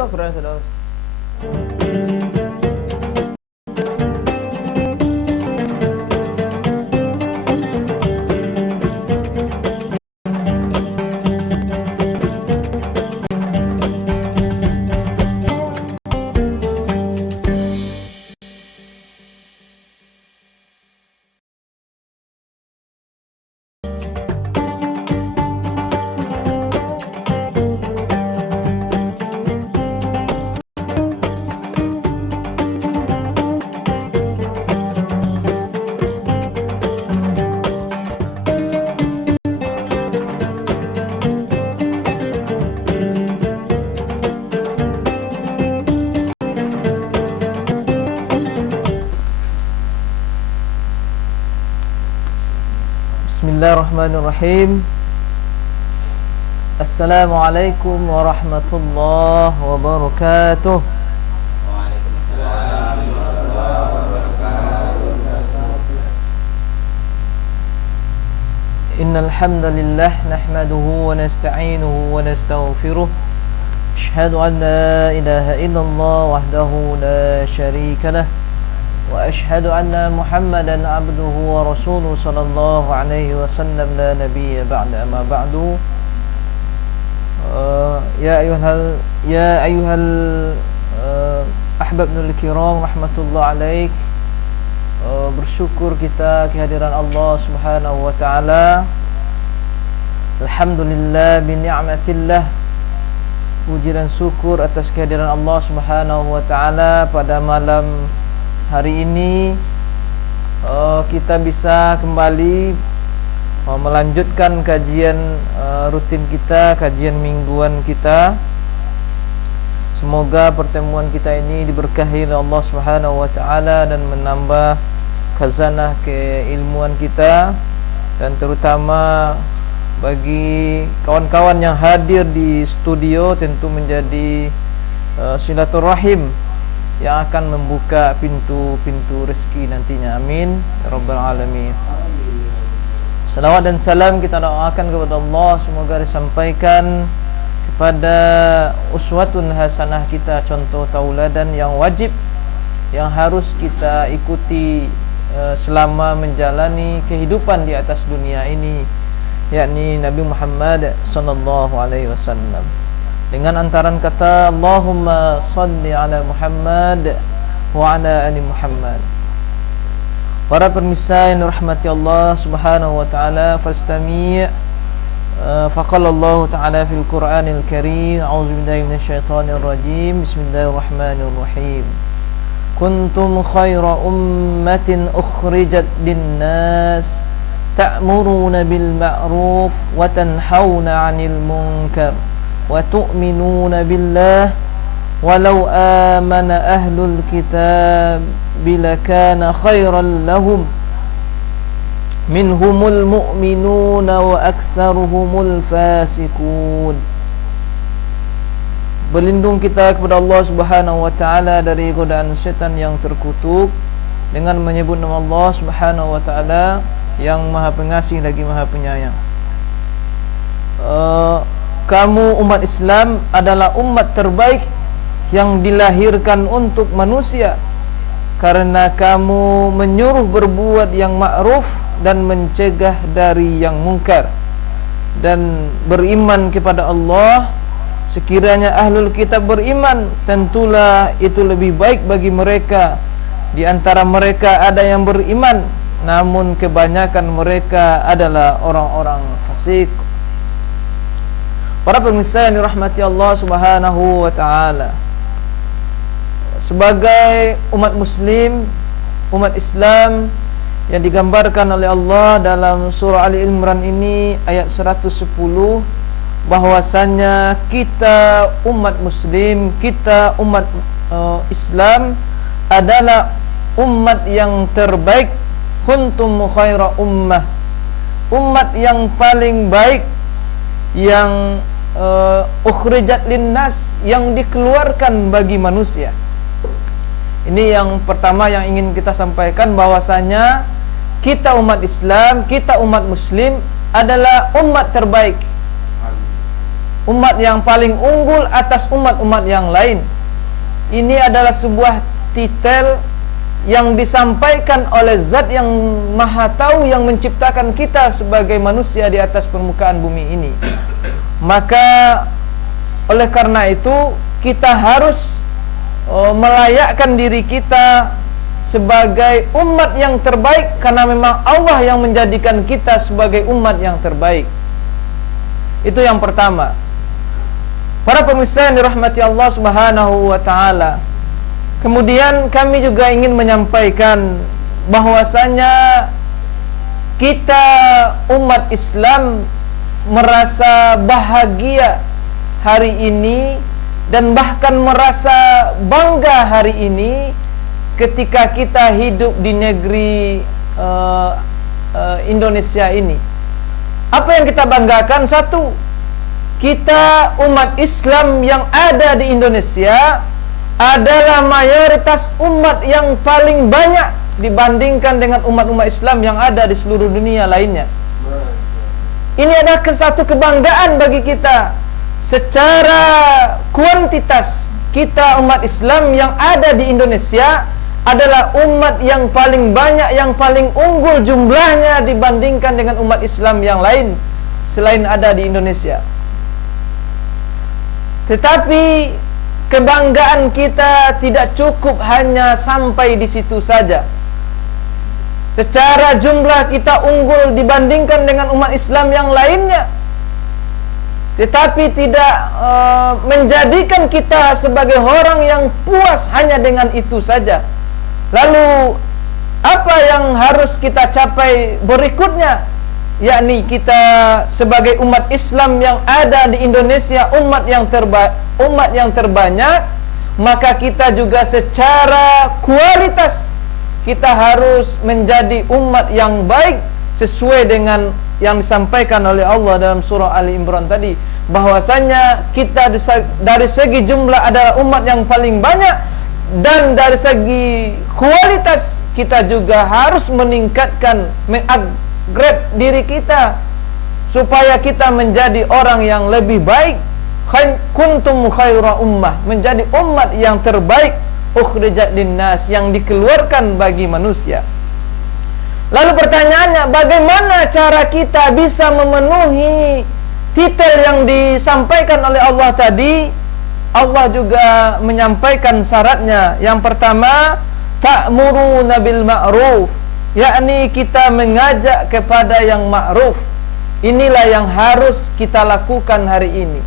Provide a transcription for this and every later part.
Buka Quran saudara. Bismillahirrahmanirrahim. Assalamualaikum warahmatullahi wabarakatuh. Waalaikumsalam warahmatullahi wabarakatuh. Innal hamdalillah nahmaduhu wa nasta'inuhu wa nastaghfiruh. Asyhadu an la ilaha illallah wahdahu la syarika lah. Wa ashhadu anna Muhammadan abduhu wa rasuluhu sallallahu alaihi wasallam la nabiyya ba'da amma ba'du. Ya ayuhal ahbabnul kiram rahmatullah alaik. Bersyukur kita kehadiran Allah Subhanahu wa taala. Alhamdulillah bi ni'matillah. Puji dan syukur atas kehadiran Allah Subhanahu wa taala pada malam hari ini kita bisa kembali melanjutkan kajian rutin kita, kajian mingguan kita. Semoga pertemuan kita ini diberkahi oleh Allah Subhanahu wa taala dan menambah khazanah keilmuan kita, dan terutama bagi kawan-kawan yang hadir di studio tentu menjadi silaturahim yang akan membuka pintu-pintu rezeki nantinya. Amin ya rabbal alamin. Salawat dan salam kita doakan kepada Allah, semoga disampaikan kepada uswatun hasanah kita, contoh tauladan yang wajib, yang harus kita ikuti selama menjalani kehidupan di atas dunia ini, yakni Nabi Muhammad sallallahu alaihi wasallam. Dengan antaran kata Allahumma salli ala Muhammad wa ala ali Muhammad. Para pemirsa yang dirahmati Allah Subhanahu wa taala, fastami' faqala Allah taala fil Qur'anil Karim, a'udzu billahi minasyaitonir rajim. Bismillahirrahmanirrahim. Kuntum khaira ummatin ukhrijat lin-nas ta'muruna bil ma'ruf wa tanhauna 'anil munkar wa tu'minuna billah walau amana ahlul kitab bilakana khairan lahum minhumul mu'minuna wa aktsaruhumul fasiqun. Berlindung kita kepada Allah Subhanahu wa taala dari godaan syaitan yang terkutuk dengan menyebut nama Allah Subhanahu wa taala yang Maha Pengasih lagi Maha Penyayang. Kamu umat Islam adalah umat terbaik yang dilahirkan untuk manusia, karena kamu menyuruh berbuat yang ma'ruf dan mencegah dari yang mungkar, dan beriman kepada Allah. Sekiranya ahlul kitab beriman, tentulah itu lebih baik bagi mereka. Di antara mereka ada yang beriman, namun kebanyakan mereka adalah orang-orang fasik. Para pemirsa yang dirahmati Allah Subhanahu wa taala, sebagai umat muslim, umat Islam yang digambarkan oleh Allah dalam surah Ali Imran ini ayat 110, bahwasannya kita umat muslim, kita umat Islam adalah umat yang terbaik. Kuntum khaira ummah, umat yang paling baik, yang ukhrijat linnas, yang dikeluarkan bagi manusia. Ini yang pertama yang ingin kita sampaikan, bahwasanya kita umat Islam, kita umat muslim adalah umat terbaik. umat yang paling unggul atas umat-umat yang lain. Ini adalah sebuah titel yang disampaikan oleh zat yang maha tahu, yang menciptakan kita sebagai manusia di atas permukaan bumi ini. Maka oleh karena itu kita harus melayakkan diri kita sebagai umat yang terbaik, karena memang Allah yang menjadikan kita sebagai umat yang terbaik. Itu yang pertama. Para pemirsa yang dirahmati Allah Subhanahu wa taala, kemudian kami juga ingin menyampaikan bahwasanya kita umat Islam merasa bahagia hari ini dan bahkan merasa bangga hari ini ketika kita hidup di negeri Indonesia ini. Apa yang kita banggakan? Satu, kita umat Islam yang ada di Indonesia adalah mayoritas umat yang paling banyak dibandingkan dengan umat-umat Islam yang ada di seluruh dunia lainnya. Ini adalah satu kebanggaan bagi kita. Secara kuantitas, kita umat Islam yang ada di Indonesia adalah umat yang paling banyak, yang paling unggul jumlahnya dibandingkan dengan umat Islam yang lain selain ada di Indonesia. Tetapi kebanggaan kita tidak cukup hanya sampai di situ saja. Secara jumlah kita unggul dibandingkan dengan umat Islam yang lainnya, tetapi tidak menjadikan kita sebagai orang yang puas hanya dengan itu saja. Lalu apa yang harus kita capai berikutnya? Yakni kita sebagai umat Islam yang ada di Indonesia, umat yang terbanyak, maka kita juga secara kualitas kita harus menjadi umat yang baik sesuai dengan yang disampaikan oleh Allah dalam surah Ali Imran tadi, bahwasanya kita dari segi jumlah adalah umat yang paling banyak, dan dari segi kualitas kita juga harus meningkatkan, mengupgrade diri kita supaya kita menjadi orang yang lebih baik. Kuntum khaira ummah, menjadi umat yang terbaik, ukhrijat linnas, yang dikeluarkan bagi manusia. Lalu pertanyaannya, bagaimana cara kita bisa memenuhi titel yang disampaikan oleh Allah tadi? Allah juga menyampaikan syaratnya. Yang pertama, ta'muruna bil ma'ruf, yakni kita mengajak kepada yang ma'ruf. Inilah yang harus kita lakukan hari ini,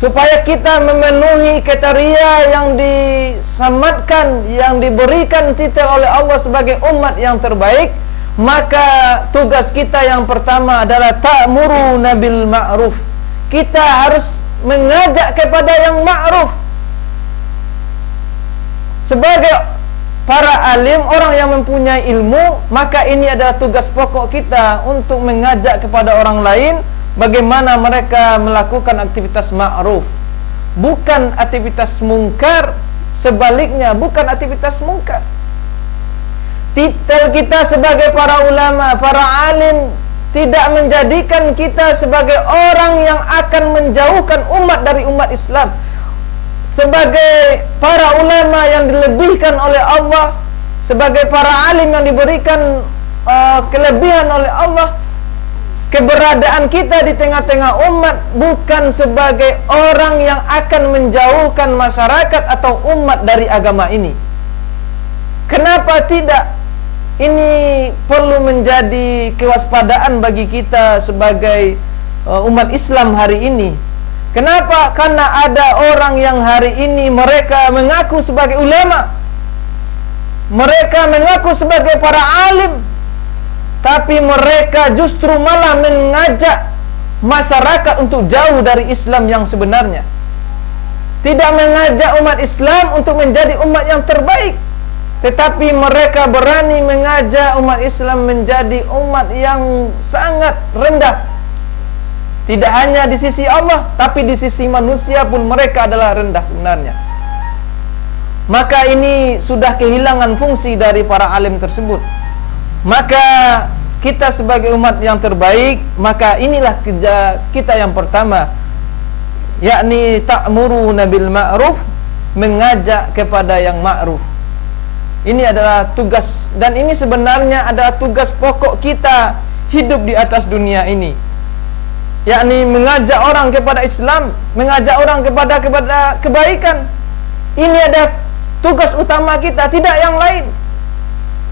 supaya kita memenuhi kriteria yang disamatkan, yang diberikan titel oleh Allah sebagai umat yang terbaik. Maka tugas kita yang pertama adalah ta'muruna bil ma'ruf. Kita harus mengajak kepada yang ma'ruf. Sebagai para alim, orang yang mempunyai ilmu, maka ini adalah tugas pokok kita untuk mengajak kepada orang lain bagaimana mereka melakukan aktivitas ma'ruf, bukan aktivitas mungkar. Sebaliknya, bukan aktivitas mungkar. Titel kita sebagai para ulama, para alim, tidak menjadikan kita sebagai orang yang akan menjauhkan umat dari umat Islam. Sebagai para ulama yang dilebihkan oleh Allah, sebagai para alim yang diberikan kelebihan oleh Allah, keberadaan kita di tengah-tengah umat bukan sebagai orang yang akan menjauhkan masyarakat atau umat dari agama ini. Kenapa tidak? Ini perlu menjadi kewaspadaan bagi kita sebagai umat Islam hari ini. Kenapa? Karena ada orang yang hari ini mereka mengaku sebagai ulama, mereka mengaku sebagai para alim, tapi mereka justru malah mengajak masyarakat untuk jauh dari Islam yang sebenarnya. Tidak mengajak umat Islam untuk menjadi umat yang terbaik, tetapi mereka berani mengajak umat Islam menjadi umat yang sangat rendah. Tidak hanya di sisi Allah, tapi di sisi manusia pun mereka adalah rendah sebenarnya. Maka ini sudah kehilangan fungsi dari para alim tersebut. Maka kita sebagai umat yang terbaik, maka inilah kerja kita yang pertama, yakni ta'muruna bil ma'ruf, mengajak kepada yang ma'ruf. Ini adalah tugas, dan ini sebenarnya adalah tugas pokok kita hidup di atas dunia ini, yakni mengajak orang kepada Islam, mengajak orang kepada kebaikan. Ini adalah tugas utama kita, tidak yang lain.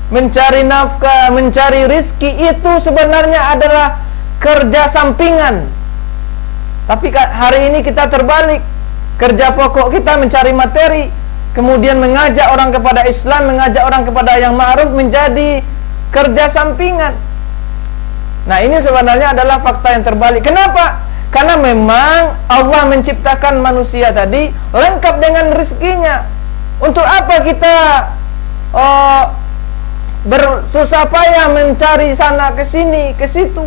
Mencari nafkah, mencari rizki itu sebenarnya adalah kerja sampingan. Tapi hari ini kita terbalik. Kerja pokok kita mencari materi, kemudian mengajak orang kepada Islam, mengajak orang kepada yang ma'ruf menjadi kerja sampingan. Nah, ini sebenarnya adalah fakta yang terbalik. Kenapa? Karena memang Allah menciptakan manusia tadi lengkap dengan rezekinya. Untuk apa kita bersusah payah mencari sana ke sini ke situ,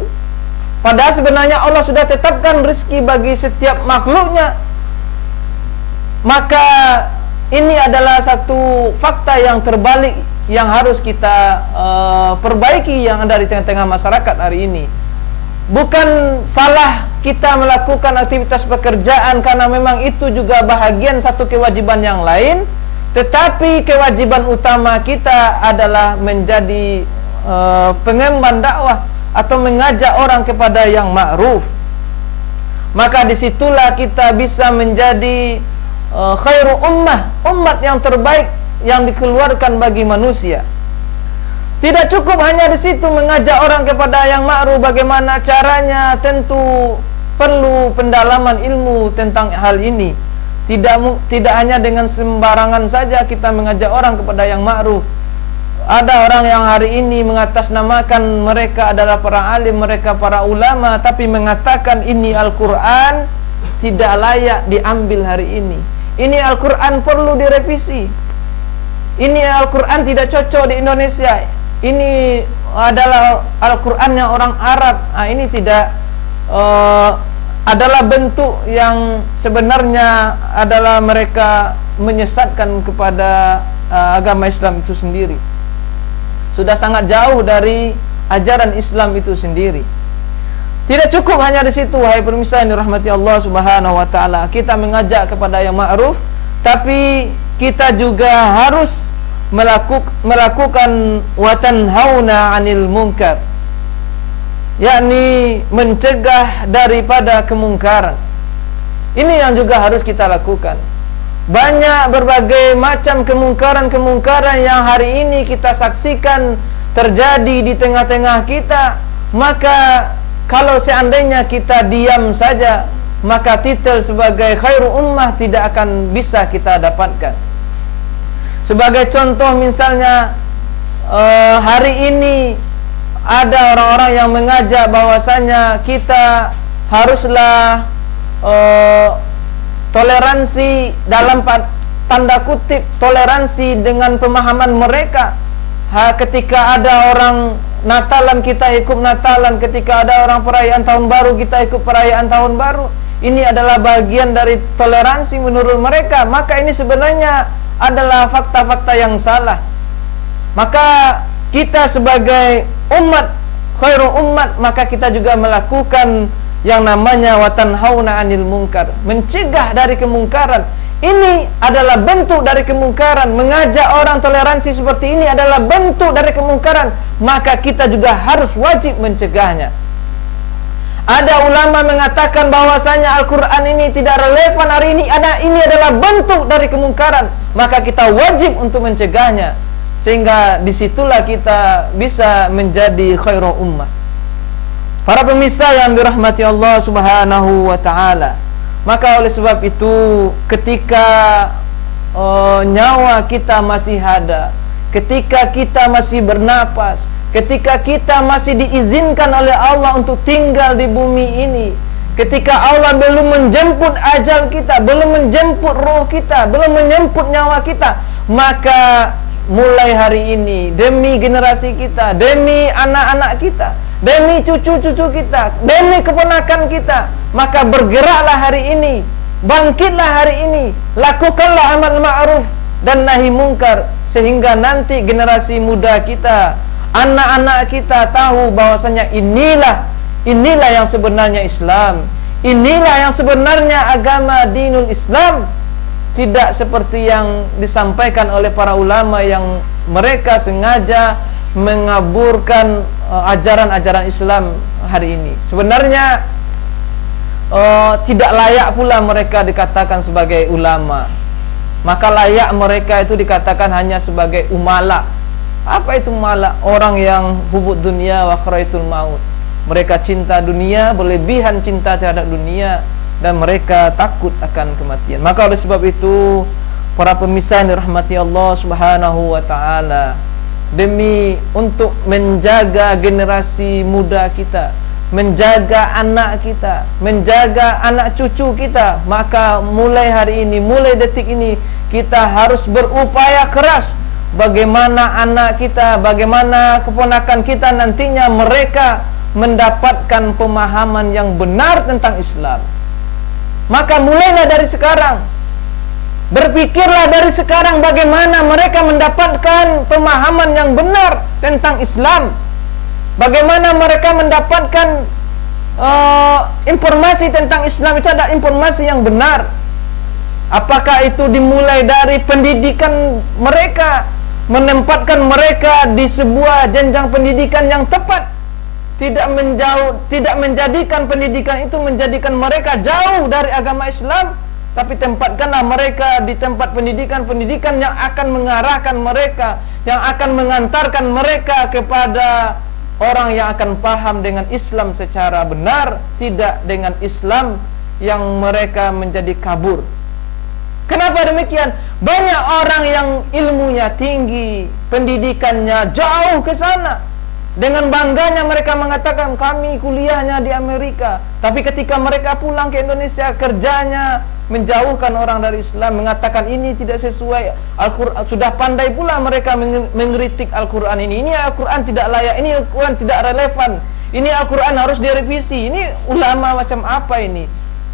padahal sebenarnya Allah sudah tetapkan rezeki bagi setiap makhluknya. Maka ini adalah satu fakta yang terbalik yang harus kita perbaiki yang ada di tengah-tengah masyarakat hari ini. Bukan salah kita melakukan aktivitas pekerjaan, karena memang itu juga bahagian satu kewajiban yang lain. Tetapi kewajiban utama kita adalah menjadi pengemban dakwah atau mengajak orang kepada yang ma'ruf. Maka disitulah kita bisa menjadi khairu ummah, umat yang terbaik yang dikeluarkan bagi manusia. Tidak cukup hanya di situ mengajak orang kepada yang ma'ruf. Bagaimana caranya? Tentu perlu pendalaman ilmu tentang hal ini. Tidak hanya dengan sembarangan saja kita mengajak orang kepada yang ma'ruf. Ada orang yang hari ini mengatasnamakan mereka adalah para alim, mereka para ulama, tapi mengatakan ini Al-Quran tidak layak diambil hari ini. Ini Al-Quran perlu direvisi. Ini Al-Quran tidak cocok di Indonesia. Ini adalah Al-Qurannya orang Arab. Ini tidak adalah bentuk yang sebenarnya adalah mereka menyesatkan kepada agama Islam itu sendiri. Sudah sangat jauh dari ajaran Islam itu sendiri. Tidak cukup hanya di situ, wahai pemirsa yang dirahmati Allah Subhanahu wa taala. Kita mengajak kepada yang ma'ruf, tapi kita juga harus melakukan wa tanhauna 'anil munkar, yakni mencegah daripada kemungkaran. Ini yang juga harus kita lakukan. Banyak berbagai macam kemungkaran-kemungkaran yang hari ini kita saksikan terjadi di tengah-tengah kita. Maka kalau seandainya kita diam saja, maka titel sebagai khairu ummah tidak akan bisa kita dapatkan. Sebagai contoh misalnya, hari ini ada orang-orang yang mengajak bahwasanya kita haruslah toleransi, dalam tanda kutip toleransi dengan pemahaman mereka. Ketika ada orang Natalan kita ikut Natalan, ketika ada orang perayaan tahun baru kita ikut perayaan tahun baru. Ini adalah bagian dari toleransi menurut mereka. Maka ini sebenarnya adalah fakta-fakta yang salah. Maka kita sebagai umat khairu ummat, maka kita juga melakukan yang namanya wa tanhauna 'anil munkar, mencegah dari kemungkaran. Ini adalah bentuk dari kemungkaran. Mengajak orang toleransi seperti ini adalah bentuk dari kemungkaran, maka kita juga harus wajib mencegahnya. Ada ulama mengatakan bahwasanya Al-Quran ini tidak relevan hari ini. Ini adalah bentuk dari kemungkaran, maka kita wajib untuk mencegahnya. Sehingga disitulah kita bisa menjadi khairu ummah. Para pemirsa yang dirahmati Allah Subhanahu wa ta'ala, maka oleh sebab itu ketika nyawa kita masih ada, ketika kita masih bernapas, ketika kita masih diizinkan oleh Allah untuk tinggal di bumi ini, ketika Allah belum menjemput ajal kita, belum menjemput roh kita, belum menjemput nyawa kita, maka mulai hari ini demi generasi kita, demi anak-anak kita, demi cucu-cucu kita, demi keponakan kita, maka bergeraklah hari ini, bangkitlah hari ini, lakukanlah amal ma'ruf dan nahi mungkar, sehingga nanti generasi muda kita, Anak-anak kita tahu bahwasanya inilah yang sebenarnya Islam. Inilah yang sebenarnya agama dinul Islam. Tidak seperti yang disampaikan oleh para ulama yang mereka sengaja mengaburkan ajaran-ajaran Islam hari ini. Sebenarnya tidak layak pula mereka dikatakan sebagai ulama. Maka layak mereka itu dikatakan hanya sebagai umala. Apa itu umala? Orang yang hubud dunia wa kharaitul maut. Mereka cinta dunia, berlebihan cinta terhadap dunia, dan mereka takut akan kematian. Maka oleh sebab itu, para pemirsa yang dirahmati Allah Subhanahu wa taala, demi untuk menjaga generasi muda kita, menjaga anak kita, menjaga anak cucu kita, maka mulai hari ini, mulai detik ini, kita harus berupaya keras bagaimana anak kita, bagaimana keponakan kita nantinya mereka mendapatkan pemahaman yang benar tentang Islam. Maka mulailah dari sekarang, berpikirlah dari sekarang bagaimana mereka mendapatkan pemahaman yang benar tentang Islam. Bagaimana mereka mendapatkan informasi tentang Islam itu adalah informasi yang benar. Apakah itu dimulai dari pendidikan mereka, menempatkan mereka di sebuah jenjang pendidikan yang tepat, tidak menjadikan pendidikan itu menjadikan mereka jauh dari agama Islam, tapi tempatkanlah mereka di tempat pendidikan yang akan mengarahkan mereka, yang akan mengantarkan mereka kepada orang yang akan paham dengan Islam secara benar, tidak dengan Islam yang mereka menjadi kabur. Kenapa demikian? Banyak orang yang ilmunya tinggi, pendidikannya jauh ke sana. Dengan bangganya mereka mengatakan kami kuliahnya di Amerika. Tapi ketika mereka pulang ke Indonesia, kerjanya menjauhkan orang dari Islam, mengatakan ini tidak sesuai Al-Quran. Sudah pandai pula mereka mengkritik Al-Quran ini. Ini Al-Quran tidak layak, ini Al-Quran tidak relevan, ini Al-Quran harus direvisi. Ini ulama macam apa ini?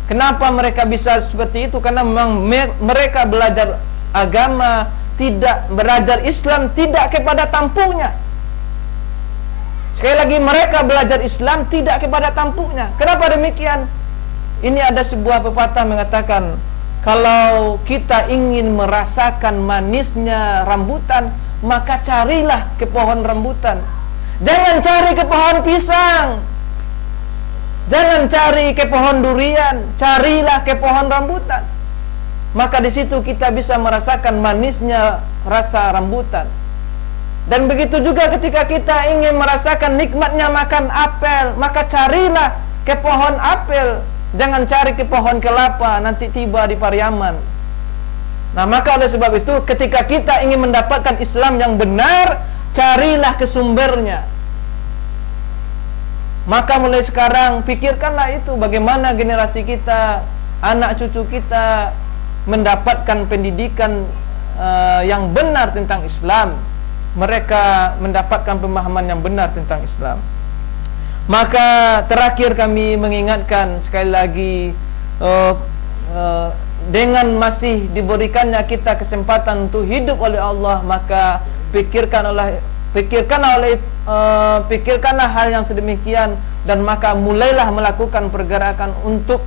Kenapa mereka bisa seperti itu? Karena memang mereka belajar agama, tidak belajar Islam, tidak kepada tampuknya. Sekali lagi, mereka belajar Islam tidak kepada tampuknya. Kenapa demikian? Ini ada sebuah pepatah mengatakan, kalau kita ingin merasakan manisnya rambutan, maka carilah ke pohon rambutan. Jangan cari ke pohon pisang, jangan cari ke pohon durian, carilah ke pohon rambutan. Maka di situ kita bisa merasakan manisnya rasa rambutan. Dan begitu juga ketika kita ingin merasakan nikmatnya makan apel, maka carilah ke pohon apel, jangan cari ke pohon kelapa, nanti tiba di Pariaman. Nah, maka oleh sebab itu, ketika kita ingin mendapatkan Islam yang benar, carilah ke sumbernya. Maka mulai sekarang pikirkanlah itu, bagaimana generasi kita, anak cucu kita mendapatkan pendidikan yang benar tentang Islam. Mereka mendapatkan pemahaman yang benar tentang Islam. Maka terakhir kami mengingatkan sekali lagi, dengan masih diberikannya kita kesempatan untuk hidup oleh Allah, maka pikirkanlah hal yang sedemikian, dan maka mulailah melakukan pergerakan untuk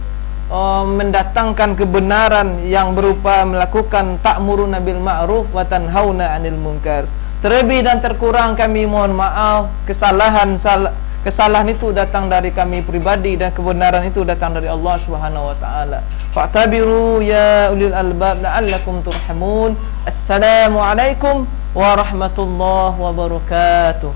mendatangkan kebenaran yang berupa melakukan ta'muruna bil ma'ruf wa tanhauna 'anil munkar. Terlebih dan terkurang kami mohon maaf. Kesalahan itu datang dari kami pribadi, dan kebenaran itu datang dari Allah Subhanahu wa taala. Fa'tabiru ya ulil albab la'allakum turhamun. Assalamualaikum warahmatullahi wabarakatuh.